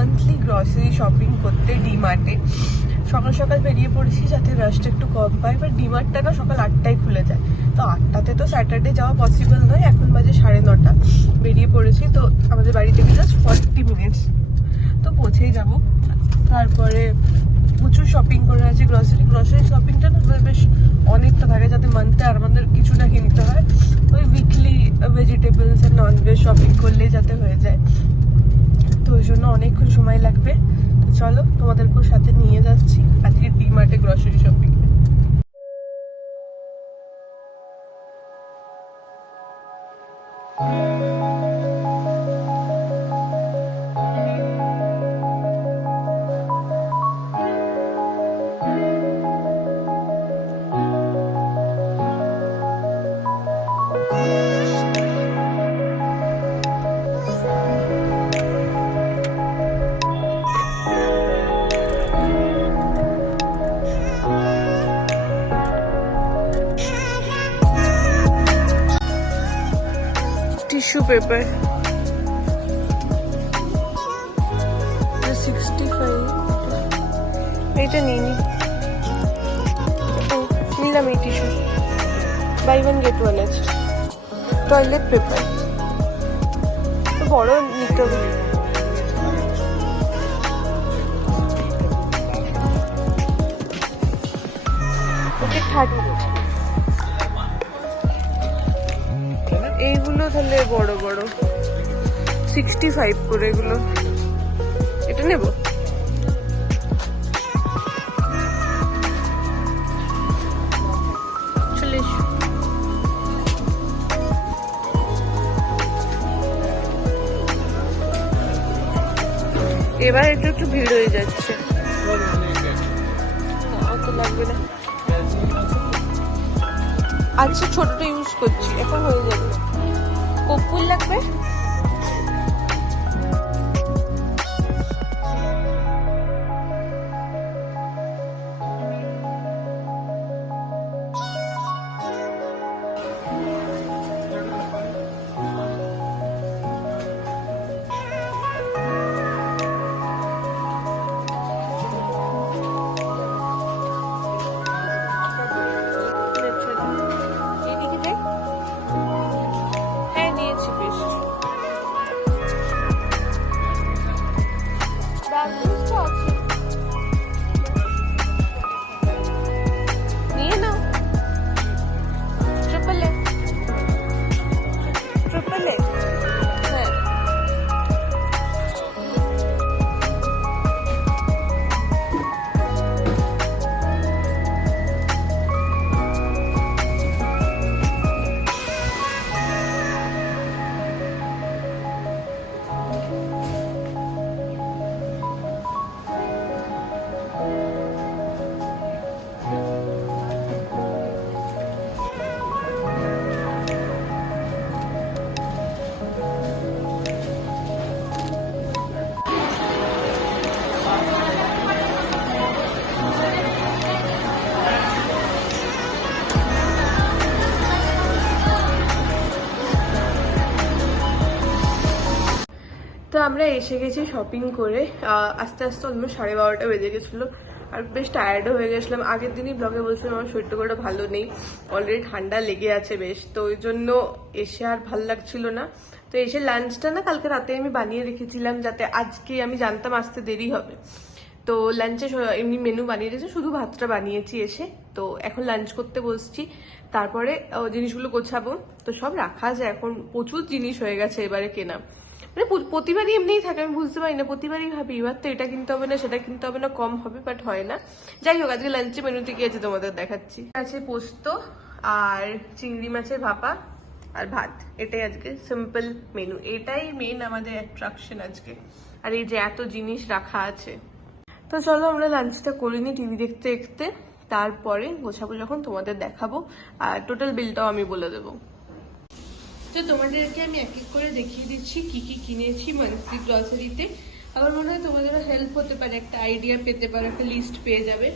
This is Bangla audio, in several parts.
মান্থলি গ্রসারি শপিং করতে ডিমার্টে। সকাল সকাল বেরিয়ে পড়েছি যাতে রাশটা একটু কম পাই, বাট ডিমার্টটা না সকাল 8টায় খুলে যায়, তো 8টাতে তো স্যাটারডে যাওয়া পসিবল নয়। এখন বাজে 9:30, বেরিয়ে পড়েছি। তো আমাদের বাড়ি থেকে জাস্ট 40 মিনিটস, তো পৌঁছেই যাব। তারপরে প্রচুর শপিং করে আছে। গ্রসারি শপিংটা না বেশ অনেকটা থাকে, যাতে মান্থে আর আমাদের কিছু না কিনতে হয়। ওই উইকলি ভেজিটেবলস আর ননভেজ শপিং করলেই যাতে হয়ে যায়, তো ওই জন্য অনেকক্ষণ সময় লাগবে। তো চলো তোমাদেরকেও সাথে নিয়ে যাচ্ছি আজকে ডিমার্টে গ্রসারি শপিং। টিস্যু পেপার 65, এটা নিয়ে নি। নিলাম এই টিস্যু, বাই 1 get 1 আছে। টয়লেট পেপার তো বড় নিতে হবে। ওকে 30 এইগুলো তাহলে বড় বড় 65 করে, এগুলো এটা নেব। চলে এসো। এবার এটা একটু ভিড় হয়ে যাচ্ছে, অত লাগবে না। আচ্ছা ছোটটা ইউজ করছি, এখন হয়ে যাবে। কর্পূর লাগবে। তো আমরা এসে গেছি শপিং করে। আস্তে আস্তে অলমোস্ট 12:30 বেজে গেছিলো, আর বেশ টায়ার্ডও হয়ে গেছিলাম। আগের দিনই ব্লগে বলছিলাম আমার শরীরটা করে ভালো নেই, অলরেডি ঠান্ডা লেগে আছে বেশ, তো ওই জন্য এসে আর ভাল লাগছিল না। তো এসে লাঞ্চটা না কালকে রাতে আমি বানিয়ে রেখেছিলাম, যাতে আজকে আমি জানতাম আসতে দেরি হবে। তো লাঞ্চে এমনি মেনু বানিয়ে রেখেছি, শুধু ভাতটা বানিয়েছি এসে। তো এখন লাঞ্চ করতে বসছি, তারপরে জিনিসগুলো গোছাবো। তো সব রাখা আছে, এখন প্রচুর জিনিস হয়ে গেছে এবারে কেনা। মানে প্রতিবারই এমনিই থাকে, আমি বুঝতে পারি না, প্রতিবারই ভাবি এবার তো এটা কিনতে হবে না সেটা কিনতে হবে না, কম হবে, বাট হয় না। যাই হোক, আজকে লাঞ্চে মেনুতে কি আছে তোমাদের দেখাচ্ছি। আছে পোস্ত আর চিংড়ি মাছের ভাপা আর ভাত, এটাই আজকে সিম্পল মেনু, এটাই মেন আমাদের অ্যাট্রাকশন আজকে। আর এই যে এত জিনিস রাখা আছে। তো চলো আমরা লাঞ্চটা করে নিই টিভি দেখতে দেখতে, তারপরে গোছাবো যখন তোমাদের দেখাবো, আর টোটাল বিলটাও আমি বলে দেবো। তো তোমাদেরকে আমি এক এক করে দেখিয়ে দিচ্ছি কি কি কিনেছি মান্থলি গ্রসারিতে। আমার মনে হয় তোমাদেরও হেল্প হতে পারে, একটা আইডিয়া পেতে পারো, একটা লিস্ট পেয়ে যাবে।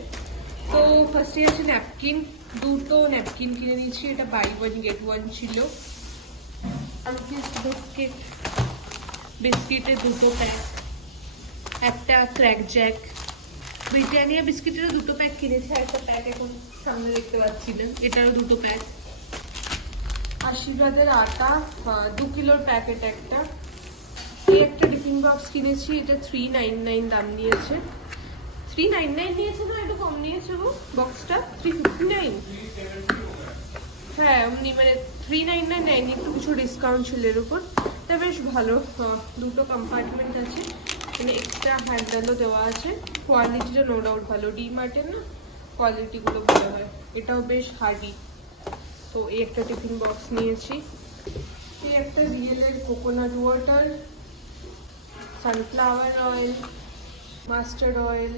তো ফার্স্টে আছে ন্যাপকিন, দুটো ন্যাপকিন কিনে নিয়েছি, এটা বাই 1 get 1 ছিল। আর বিস্কিটের দুটো প্যাক, একটা ক্র্যাক জ্যাক, ব্রিটানিয়া বিস্কিটেরও 2টো প্যাক কিনেছি, আর একটা প্যাক এখন সামনে দেখতে পাচ্ছি না, এটারও 2টো প্যাক। আশীর্বাদের আটা 2 কিলোর প্যাকেট একটা। এই একটা টিফিন বক্স কিনেছি, এটা 399 দাম নিয়েছে। 399 নিয়েছে না, একটু কম নিয়েছে গো বক্সটা, 359। হ্যাঁ এমনি মানে 399 নেয়নি, একটু কিছু ডিসকাউন্ট ছিল এর উপর। তা বেশ ভালো, 2টো কম্পার্টমেন্ট আছে, মানে এক্সট্রা হ্যান্ডেলও দেওয়া আছে। কোয়ালিটিটা নো ডাউট ভালো, ডিমার্টের না কোয়ালিটিগুলো ভালো হয়। এটাও বেশ হার্ডি। তো এই একটা টিফিন বক্স নিয়েছি। এই একটা রিয়েলের coconut water, sunflower oil, mustard oil.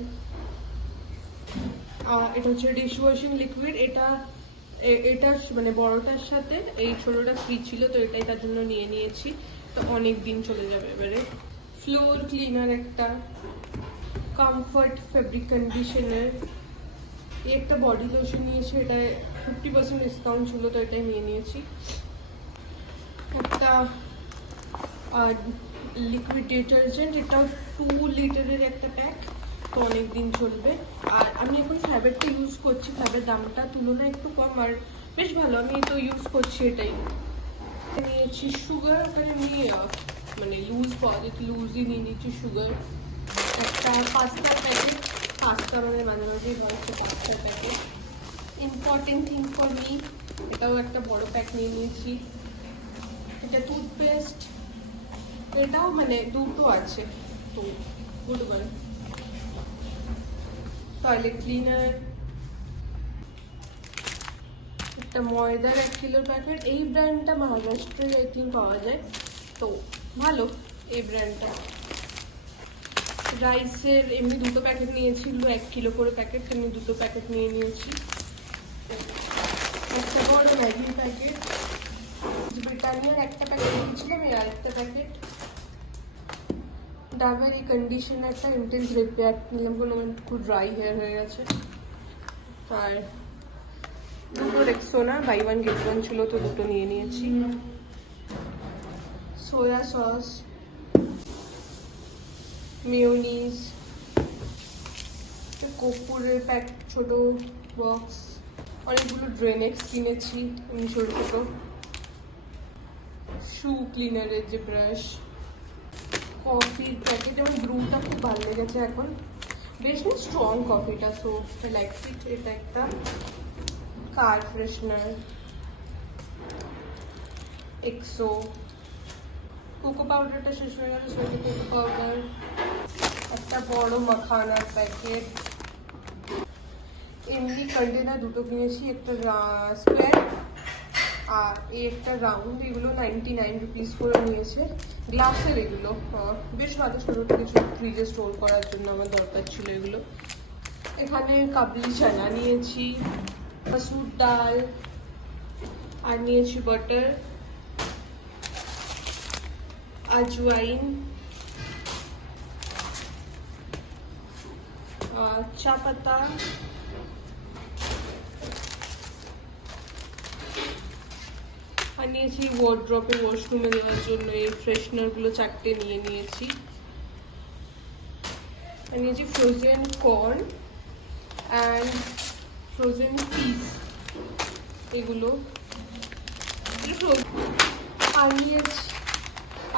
এটা হচ্ছে ডিশ ওয়াশিং লিকুইড। এটা মানে বড়টার সাথে এই ছোটটা ফ্রি ছিল, তো এটাই তার জন্য নিয়ে নিয়েছি, তো অনেক দিন চলে যাবে এবারে। ফ্লোর ক্লিনার একটা, কমফর্ট ফেব্রিক কন্ডিশনার। এই একটা বডি লোশন নিয়েছি, এটায় 50% ডিসকাউন্ট ছিল, তো এটাই নিয়ে নিয়েছি। একটা লিকুইড ডিটারজেন্ট, এটাও 2 লিটারের একটা প্যাক, তো অনেক দিন চলবে। আর আমি এখন ফ্যাবেরটা ইউজ করছি, ফ্যাবের দামটা তুলনায় একটু কম আর বেশ ভালো, আমি তো ইউজ করছি এটাই। নিয়েছি সুগার, ওখানে নিয়ে মানে লুজ পাওয়া যেত, লুজই নিয়ে নিয়েছি সুগার। একটা পাস্তার প্যাকেট, পাস্তা মানে মাঝে মাঝেই হচ্ছে পাস্তার packet. Important thing for me, এটাও একটা বড় প্যাক নিয়ে নিয়েছি। এটা টুথপেস্ট, এটাও মানে 2টো আছে, তো গুড বল। টয়লেট ক্লিনার, একটা ময়দার 1 কিলোর প্যাকেট। এই ব্র্যান্ডটা মহারাষ্ট্রের আই থিঙ্ক পাওয়া যায়, তো ভালো এই ব্র্যান্ডটা। রাইসের এমনি 2টো প্যাকেট নিয়েছিল, 1 কিলো করে প্যাকেট, আমি 2টো প্যাকেট নিয়ে নিয়েছি। একটা বড় ম্যাগির প্যাকেট, ব্রিটানিয়ার একটা প্যাকেট নিয়েছিলাম, এই আরেকটা প্যাকেট। ডাবের এই কন্ডিশনারটা ইন্টেন্স রিপেয়ার নিলাম, কোনো খুব ড্রাই হেয়ার হয়ে গেছে। আর 2টো রেক্সোনা বাই 1 গেট 1 ছিল, তো 2টো নিয়ে নিয়েছি। সোয়া সস, মেয়োনিজ, কর্পূরের প্যাক ছোট বক্স, অনেকগুলো ড্রেনেক্স কিনেছি এমনি ছোটো ছোটো। শু ক্লিনারের যে ব্রাশ, কফির প্যাকেট, আমার ব্রুটা খুব ভালো লেগেছে এখন, বেশ না স্ট্রং কফিটা, সো লাইক ইট। এটা একটা কার ফ্রেশনার, এক্সো। কোকো পাউডারটা শেষ হয়ে গেল, সো কোকো পাউডার। একটা বড় মাখানার প্যাকেট। এমনি কন্টেনার 2টো কিনেছি, একটা স্কোয়ার আর এই একটা রাউন্ড। এগুলো 99 রুপিস করে নিয়েছে, গ্লাসের এগুলো, বেশ ভালো, ছোটো কিছু ফ্রিজে স্টোর করার জন্য আমার দরকার ছিল এগুলো। এখানে কাবলি চানা নিয়েছি, মসুর ডাল, আর নিয়েছি বাটার, আজওয়াইন, চা পাতা, আর নিয়েছি ওয়ার্ড্রপে ওয়াশরুমে দেওয়ার জন্য এই ফ্রেশনারগুলো 4টে নিয়ে নিয়েছি। আর নিয়েছি frozen corn and frozen piece, এগুলো।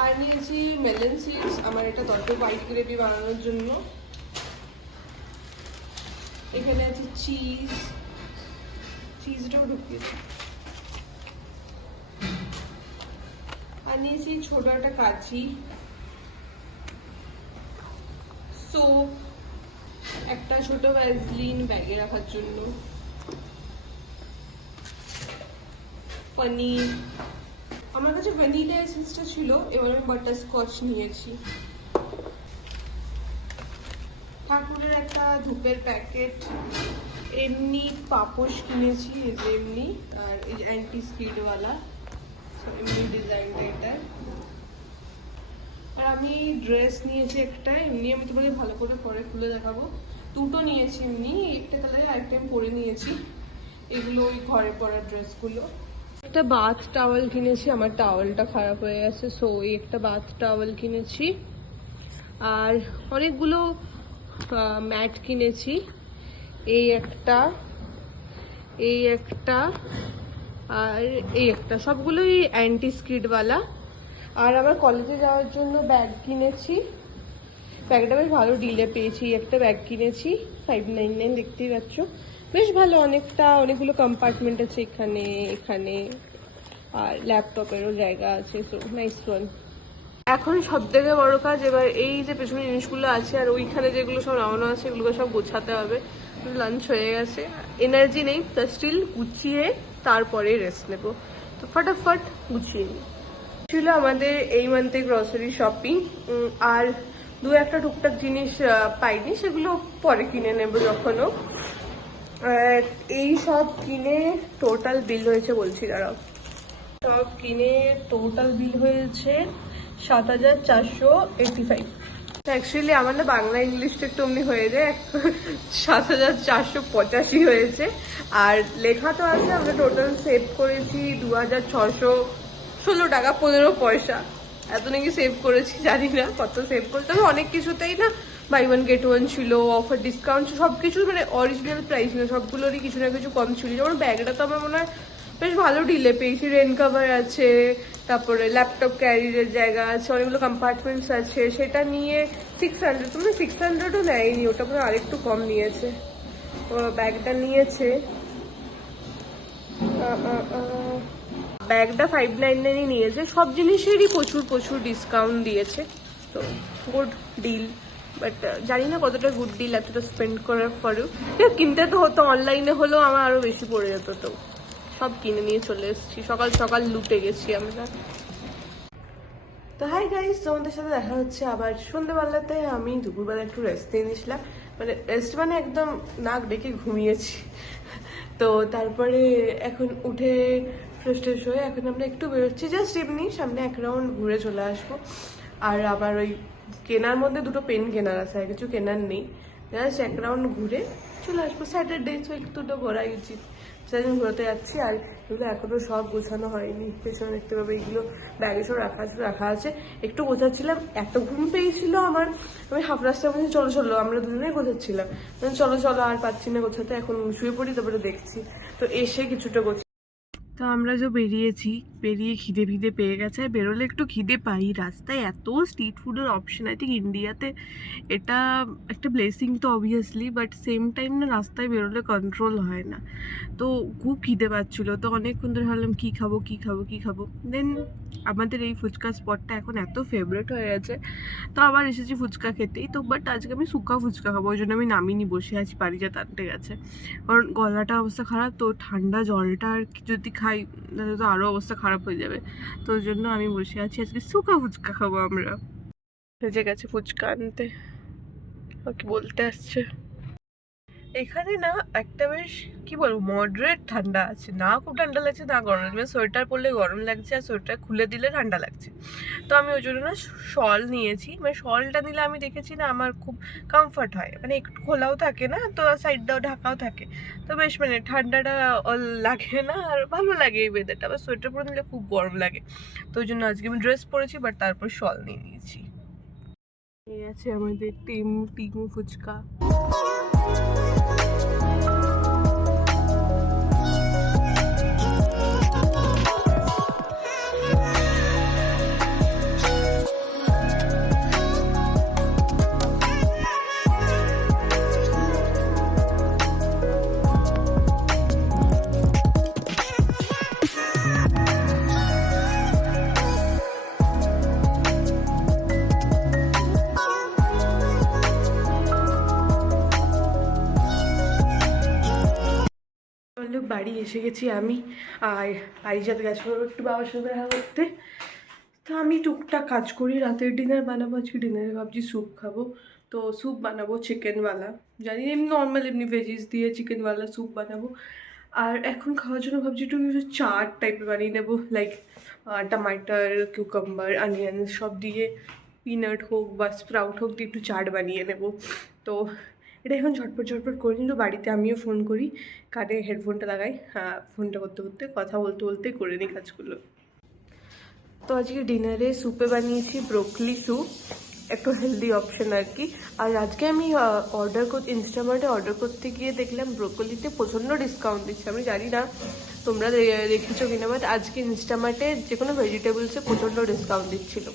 আর নিয়েছি মেলন সিডস, আমার এটা তরকারি হোয়াইট গ্রেভি বানানোর জন্য। এখানে আছে চিজটাও ঢুকিয়েছি। আর নিয়েছি ছোট একটা কাঁচি, সোপ, একটা ছোট ভ্যাসলিন ব্যাগে রাখার জন্য, পনির। আমার কাছে ভ্যানিলা এসেন্সটা ছিল, এবার আমি বাটারস্কচ নিয়েছি। ঠাকুরের একটা ধূপের প্যাকেট, এমনি পাপোশ কিনেছি, এই যে এমনি, আর এই অ্যান্টি স্কিডওয়ালা, এমনি ডিজাইনটা এটা। আর আমি ড্রেস নিয়েছি একটা, এমনি আমি তোমাকে ভালো করে পরে খুলে দেখাবো। 2টো নিয়েছি এমনি, একটা কালারে আরেকটা আমি পরে নিয়েছি। এগুলো ওই ঘরে পরার ড্রেসগুলো। একটা বাথ টাওয়েল কিনেছি, আমার টাওয়েলটা খারাপ হয়ে গেছে, সো এই একটা বাথ টাওয়েল কিনেছি। আর অনেকগুলো ম্যাট কিনেছি, এই একটা, এই একটা, আর এই একটা, সবগুলোই অ্যান্টি স্কিডওয়ালা। আর আমার কলেজে যাওয়ার জন্য ব্যাগ কিনেছি, ব্যাগটা বেশ ভালো ডিলে পেয়েছি। একটা ব্যাগ কিনেছি 599, দেখতেই পাচ্ছ, বেশ ভালো, অনেকগুলো কম্পার্টমেন্ট আছে এখানে এখানে, আর ল্যাপটপেরও জায়গা আছে, সো নাইস ওয়ান। এখন সব থেকে বড় কাজ এবার এই যে পেছনে জিনিসগুলো আছে আর ওইখানে যেগুলো সব নামানো আছে এগুলো সব গোছাতে হবে। লাঞ্চ হয়ে গেছে, এনার্জি নেই, স্টিল গুছিয়ে তারপরে রেস্ট নেব, তো ফটাফট গুছিয়ে নিই। ছিল আমাদের এই মান্থে গ্রসারি শপিং, আর দু একটা টুকটাক জিনিস পাইনি, সেগুলো পরে কিনে নেব যখনও। এই সব কিনে টোটাল বিল হয়েছে, বলছি দাঁড়াও, সব কিনে টোটাল বিল হয়েছে 7,485। অ্যাকচুয়ালি আমার না বাংলা ইংলিশটা একটু অমনি হয়ে যায়, 7,485 হয়েছে। আর লেখা তো আছে, আমরা টোটাল সেভ করেছি 2,616 টাকা 15 পয়সা। এত নাকি সেভ করেছি, জানি না কত সেভ করেছি, তবে অনেক কিছুতেই না বাই ওয়ান গেট ওয়ান ছিল, অফার ডিসকাউন্ট, সব কিছু মানে অরিজিনাল প্রাইস না, সবগুলোরই কিছু না কিছু কম ছিল। যেমন ব্যাগটা তো আমার মনে হয় বেশ ভালো ডিলে পেয়েছি, রেন কভার আছে, তারপরে ল্যাপটপ ক্যারিয়ারের জায়গা আছে, অনেকগুলো কম্পার্টমেন্টস আছে, সেটা নিয়ে 600, তুমি 600ও নেয়নি, ওটা পরে আরেকটু কম নিয়েছে। ব্যাগটা নিয়েছে, ব্যাগটা 599 নিয়েছে, সব জিনিসেরই প্রচুর প্রচুর ডিসকাউন্ট দিয়েছে, তো গুড ডিল। বাট জানি না কতটা গুড ডিল এতটা স্পেন্ড করার পরেও। কিনতে তো হতো, অনলাইনে হলেও আমার আরও বেশি পড়ে যেত, তো সব কিনে নিয়ে চলে এসেছি, সকাল সকাল লুটে গেছি আমরা। তো হাই গাইস, তোমাদের সাথে দেখা হচ্ছে আবার সন্ধ্যেবেলাতে। আমি দুপুরবেলা একটু রেস্ট নিয়ে নিয়েছিলাম, মানে রেস্ট মানে একদম নাক ডেকে ঘুমিয়েছি। তো তারপরে এখন উঠে ফ্রেশ ট্রেশ হয়ে এখন আমরা একটু বেরোচ্ছি, জাস্ট এমনি সামনে এক রাউন্ড ঘুরে চলে আসবো। আর আবার ওই কেনার মধ্যে দুটো পেন কেনার আছে, আর কিছু কেনার নেই, জাস্ট এক রাউন্ড ঘুরে চলে আসবো। স্যাটারডে তো একটু তো ঘোরাই উচিত, সেটা আমি ঘুরতে যাচ্ছি। আর এগুলো এখনো সব গোছানো হয়নি, পেছনে দেখতে পাবে এইগুলো ব্যাগে সব রাখা আছে। একটু গোছাচ্ছিলাম, এত ঘুম পেয়েছিল আমার, আমি হাফ রাস্তার মধ্যে চলো আমরা দুজনেই গোছাচ্ছিলাম, চলো আর পাচ্ছি না গোছাতে, এখন শুয়ে পড়ি, তারপরে দেখছি। তো এসে কিছুটা গোছ। তো আমরা যে বেরিয়ে খিদে ফিদে পেয়ে গেছে, আর বেরোলে একটু খিদে পাই। রাস্তায় এত স্ট্রিট ফুডের অপশন, আই থিঙ্ক ইন্ডিয়াতে এটা একটা ব্লেসিং তো অবভিয়াসলি, বাট সেম টাইম না রাস্তায় বেরোলে কন্ট্রোল হয় না। তো খুব খিদে পাচ্ছিলো, তো অনেকক্ষণ ধরে ভাবলাম কী খাবো। দেন আমাদের এই ফুচকা স্পটটা এখন এত ফেভারিট হয়ে গেছে, তো আবার এসেছি ফুচকা খেতেই। তো বাট আজকে আমি শুকা ফুচকা খাবো, ওই জন্য আমি নামিনি, বসে আছি, পারিজাত আনতে গেছে। কারণ গলাটা অবস্থা খারাপ, তো ঠান্ডা জলটা আর যদি খাই তাহলে তো আরও অবস্থা খারাপ হয়ে যাবে। তো ওই জন্য আমি বসে আছি, আজকে শুকা ফুচকা খাবো আমরা। ভেজে গেছে ফুচকা আনতে, কি বলতে আসছে। এখানে না একটা বেশ কি বলবো মডারেট ঠান্ডা আছে, না খুব ঠান্ডা লাগছে না গরম লাগছে, মানে সোয়েটার পরলে গরম লাগছে আর সোয়েটার খুলে দিলে ঠান্ডা লাগছে। তো আমি ওই জন্য না শল নিয়েছি, মানে শলটা নিলে আমি দেখেছি না আমার খুব কমফর্ট হয়, মানে একটু খোলাও থাকে না, তো সাইডটাও ঢাকাও থাকে, তো বেশ মানে ঠান্ডাটা লাগে না, আর ভালো লাগে এই ওয়েদারটা। আবার সোয়েটার পরে নিলে খুব গরম লাগে, তো ওই জন্য আজকে আমি ড্রেস পরেছি, বাট তারপর শল নিয়ে নিয়েছি। এই আছে আমাদের টিমু ফুচকা। বাড়ি এসে গেছি আমি, আর পারিজাত গেছে একটু বাবার সাথে দেখা করতে। তো আমি টুকটাক কাজ করি, রাতের ডিনার বানাবো, আজকে ডিনারে ভাবছি স্যুপ খাবো, তো স্যুপ বানাবো চিকেনওয়ালা, জানি এমনি নর্মাল এমনি ভেজিস দিয়ে চিকেনওয়ালা স্যুপ বানাবো। আর এখন খাওয়ার জন্য ভাবছি একটু চাট টাইপের বানিয়ে নেবো, লাইক টমাটার, কিউকাম্বার, অনিয়ন সব দিয়ে, পিনাট হোক বা স্প্রাউট হোক দিয়ে একটু চাট বানিয়ে নেবো। তো এটা এখন ঝটপট করে নিল। বাড়িতে আমিও ফোন করি, কানে হেডফোনটা লাগাই, হ্যাঁ ফোনটা করতে কথা বলতে করে নিই কাজগুলো। তো আজকে ডিনারে স্যুপে বানিয়েছি ব্রোকলি স্যুপ, একটু হেলদি অপশন আর কি। আর আজকে আমি ইনস্টামার্টে অর্ডার করতে গিয়ে দেখলাম ব্রোকলিতে প্রচণ্ড ডিসকাউন্ট দিচ্ছে। আমি জানি না তোমরা দেখেছো কিনা, বাট আজকে ইনস্টামার্টে যে কোনো ভেজিটেবলসে প্রচণ্ড ডিসকাউন্ট দিচ্ছিল।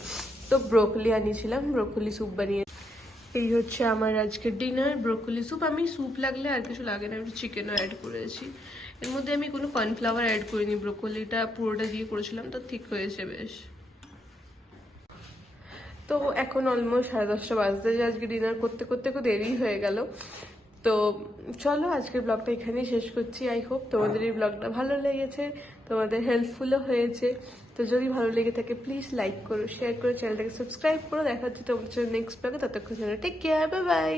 তো ব্রোকলি আনিয়েছিলাম, ব্রোকলি স্যুপ বানিয়ে। এই হচ্ছে আমার আজকে ডিনার, ব্রোকলি স্যুপ। আমি স্যুপ লাগলে আর কিছু লাগে না, আমি চিকেনও অ্যাড করেছি। এর মধ্যে আমি কোনো কর্নফ্লাওয়ার অ্যাড করিনি, ব্রোকলিটা পুরোটা দিয়ে করেছিলাম, তো ঠিক হয়েছে বেশ। তো এখন অলমোস্ট 10:30 বাজতে যায়, আজকে ডিনার করতে করতে খুব দেরি হয়ে গেল। তো চলো আজকের ব্লগটা এখানেই শেষ করছি। আই হোপ তোমাদের এই ব্লগটা ভালো লেগেছে, তোমাদের হেল্পফুলও হয়েছে। তো যদি ভালো লেগে থাকে প্লিজ লাইক করো, শেয়ার করো, চ্যানেলটাকে সাবস্ক্রাইব করো। দেখা হচ্ছে তোমাদের নেক্সট ব্লগে, ততক্ষণ জন্য টেক কেয়ার, বাই বাই।